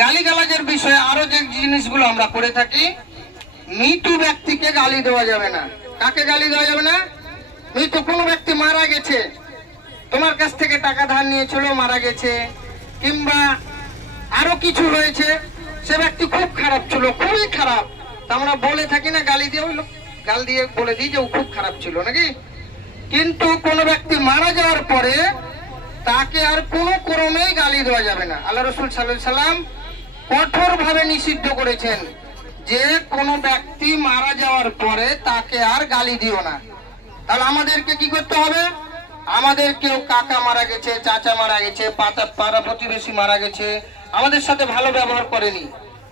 গালিগালাজের বিষয়ে আরো যে জিনিসগুলো আমরা করে থাকি, মৃত ব্যক্তিকে গালি দেওয়া যাবে না। কাকে গালি দেওয়া যাবে না? মৃত কোনো ব্যক্তি মারা গেছে, তোমার কাছ থেকে টাকা ধার নিয়েছিল, মারা গেছে, কিংবা আরো কিছু হয়েছে, সে ব্যক্তি খুব খারাপ ছিল, খুবই খারাপ, তা আমরা বলে থাকি না গালি দিয়ে, গাল দিয়ে বলে দিই যে ও খুব খারাপ ছিল নাকি। কিন্তু কোন ব্যক্তি মারা যাওয়ার পরে তাকে আর কোনো ক্রমেই গালি দেওয়া যাবে না। আল্লাহ রাসূল সাল্লাল্লাহু আলাইহি সাল্লাম কঠোর ভাবে নিষিদ্ধ করেছেন যে কোন ব্যক্তি মারা যাওয়ার পরে তাকে আর গালি দিও না। তাহলে আমাদেরকে কি করতে হবে? আমাদের কেউ কাকা মারা গেছে, চাচা মারা গেছে, পাড়া প্রতিবেশী মারা গেছে, আমাদের সাথে ভালো ব্যবহার করেনি,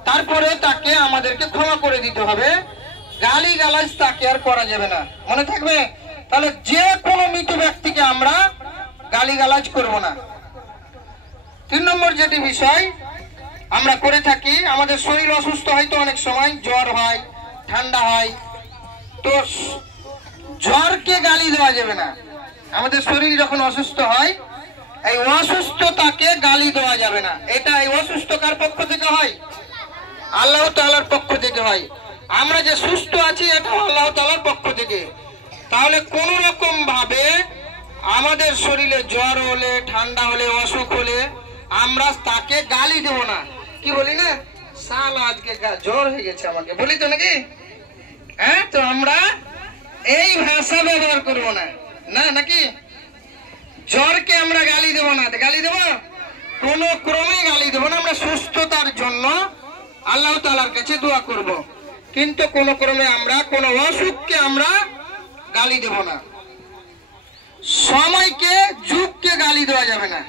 তারপরে তাকে আমাদেরকে ক্ষমা করে দিতে হবে, গালি গালাজ তাকে আর করা যাবে না। মনে থাকবে? তাহলে যে কোনো মৃত ব্যক্তিকে আমরা গালি গালাজ করব না। 3 নম্বর যেটি বিষয় আমরা করে থাকি, আমাদের শরীর অসুস্থ হয়, তো অনেক সময় জ্বর হয়, ঠান্ডা হয়, তো জ্বরকে গালি দেওয়া যাবে না। আমাদের শরীর যখন অসুস্থ হয়, এই অসুস্থতাকে গালি দেওয়া যাবে না। এটা এই অসুস্থ কার পক্ষ থেকে হয়? আল্লাহ তাআলার পক্ষ থেকে হয়। আমরা যে সুস্থ আছি এটা আল্লাহ তাআলার পক্ষ থেকে। তাহলে কোন রকম ভাবে আমাদের শরীরে জ্বর হলে, ঠান্ডা হলে, অসুখ হলে আমরা তাকে গালি দেব না। কি বলি না, সাল আজকে জ্বর হয়ে গেছে আমাকে, বলি তো নাকি? হ্যাঁ, তো আমরা এই ভাষা ব্যবহার করবো না, না নাকি? জ্বরকে আমরা গালি দেব না। গালি দেব কোন ক্রমে গালি দেব না। আমরা সুস্থতার জন্য আল্লাহ তাআলার কাছে দোয়া করব, কিন্তু কোন ক্রমে আমরা কোন অসুখকে আমরা গালি দেব না। সময়কে, যুগকে গালি দেওয়া যাবে না।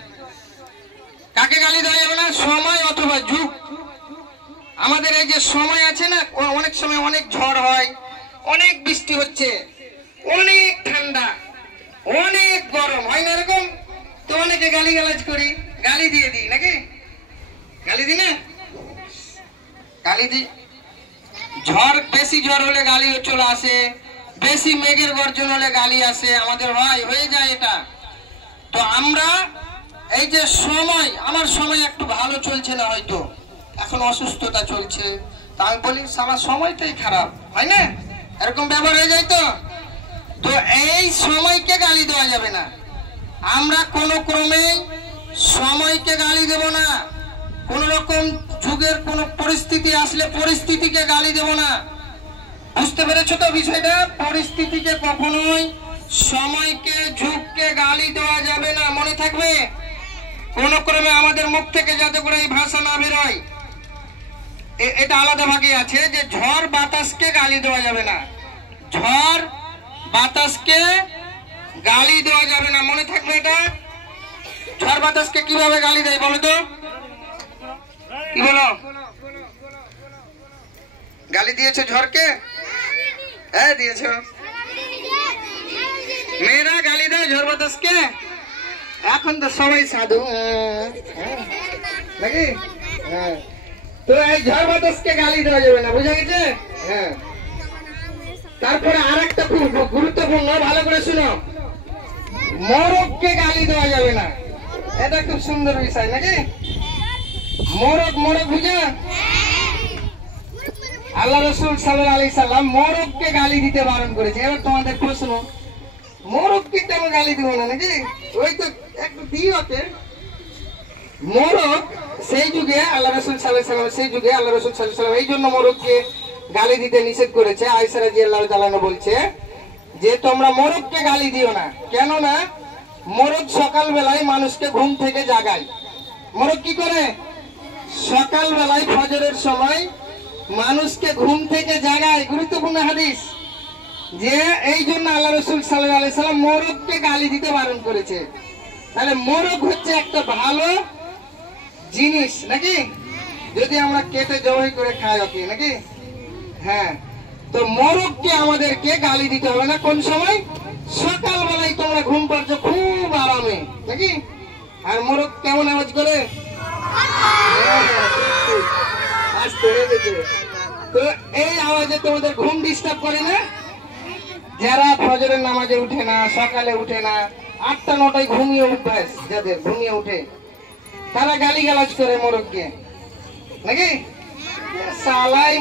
কাকে গালি দেওয়া যাবে না? সময় অথবা যুগ। আমাদের এই যে সময় আছে না, অনেক সময় অনেক ঝড় হয়, অনেক বৃষ্টি হচ্ছে, অনেক ঠান্ডা, অনেক গরম হয় না, এরকম তো অনেকে গালি গালাজ করি, গালি দিয়ে দিই নাকি? গালি দিই না? গালি দিই। ঝড়, বেশি ঝড় হলে গালি চলে আসে, বেশি মেঘের গর্জন হলে গালি আসে, আমাদের হয়ে যায় এটা। তো আমরা এই যে সময়, আমার সময় একটু ভালো চলছে না, হয়তো এখন অসুস্থতা চলছে, তা আমি বলি আমার সময়টাই খারাপ, হয় না? এরকম ব্যবহার হয়ে যায়। তো এই সময়কে গালি দেওয়া যাবে না। আমরা কোন ক্রমে সময়কে গালি দেব না। কোন রকম যুগের কোন পরিস্থিতি আসলে পরিস্থিতিকে গালি দেব না। বুঝতে পেরেছো তো বিষয়টা? পরিস্থিতিকে কখনোই, সময়কে, যুগকে গালি দেওয়া যাবে না। মনে থাকবে? কোন ক্রমে আমাদের মুখ থেকে যাতে করে এই ভাষা না বেরোয়। এটা আলাদা ভাগে আছে যে ঝড় বাতাসকে গালি দেওয়া যাবে না। ঝড় বাতাসকে গালি দেওয়া যাবে না, মনে থাকবে এটা? ঝড় বাতাসকে কিভাবে গালি দেয় বলো তো? কি বলো? গালি দিয়েছে ঝড়কে? হ্যাঁ দিয়েছ। মেয়েরা গালি দেয় ঝড় বাতাসকে? এখন তো সবাই সাধু নাকি? হ্যাঁ, তো এই ঝড় বাতাসকে গালি দেওয়া যাবে না, বুঝা গেছে? হ্যাঁ। তারপরে আর একটা খুব গুরুত্বপূর্ণ, ভালো করে শুনো, মোরগকে গালি দেওয়া যাবে না। এটা খুব সুন্দর বিষয় নাকি? মোরগ, মোরগ বুঝা? আল্লাহ রাসূল সাল্লাল্লাহু আলাইহি সাল্লাম মোরগকে গালি দিতে বারণ করেছে। এবার তোমাদের প্রশ্ন, মোরগকে কেন গালি দিব না নাকি? ওই তো একটু দিই ওকে। মোরগ সেই যুগে আল্লাহ রাসূল সাল্লাল্লাহু আলাইহি সাল্লাম, সেই যুগে আল্লাহ রাসূল সাল্লাল্লাহু আলাইহি সাল্লাম এই জন্য মোরগকে গালি দিতে নিষেধ করেছে। আয়েশা রাদিয়াল্লাহু তাআলা বলছে যে তোমরা মোরগকে গালি দিও না। কেন না? মোরগ সকাল বেলায় মানুষকে ঘুম থেকে জাগায়। মোরগ কি করে? সকাল বেলায় ফজরের সময় মানুষকে ঘুম থেকে জাগায়। গুরুত্বপূর্ণ হাদিস, যে এই জন্য আল্লাহ রাসূল সাল্লাল্লাহু আলাইহি সাল্লাম মোরগকে গালি দিতে বারণ করেছে। তাহলে মোরগ হচ্ছে একটা ভালো জিনিস নাকি? যদি আমরা কেটে জবাই করে খাই ওকে নাকি? হ্যাঁ, তো মোরগকে আমাদেরকে গালি দিতে হবে না। কোন সময়? সকাল বেলায় তোমরা ঘুম পাচ্ছ খুব আরামে নাকি? আর মোরগ কেমন আওয়াজ করে? তো এই আওয়াজে তোমাদের ঘুম ডিস্টার্ব করে না? যারা ফজরের নামাজে উঠে না, সকালে উঠে না, 8টা 9টায় ঘুমিয়ে অভ্যাস, যাদের ঘুমিয়ে উঠে, তারা গালিগালাজ করে মোরগকে। নাকি? সালাই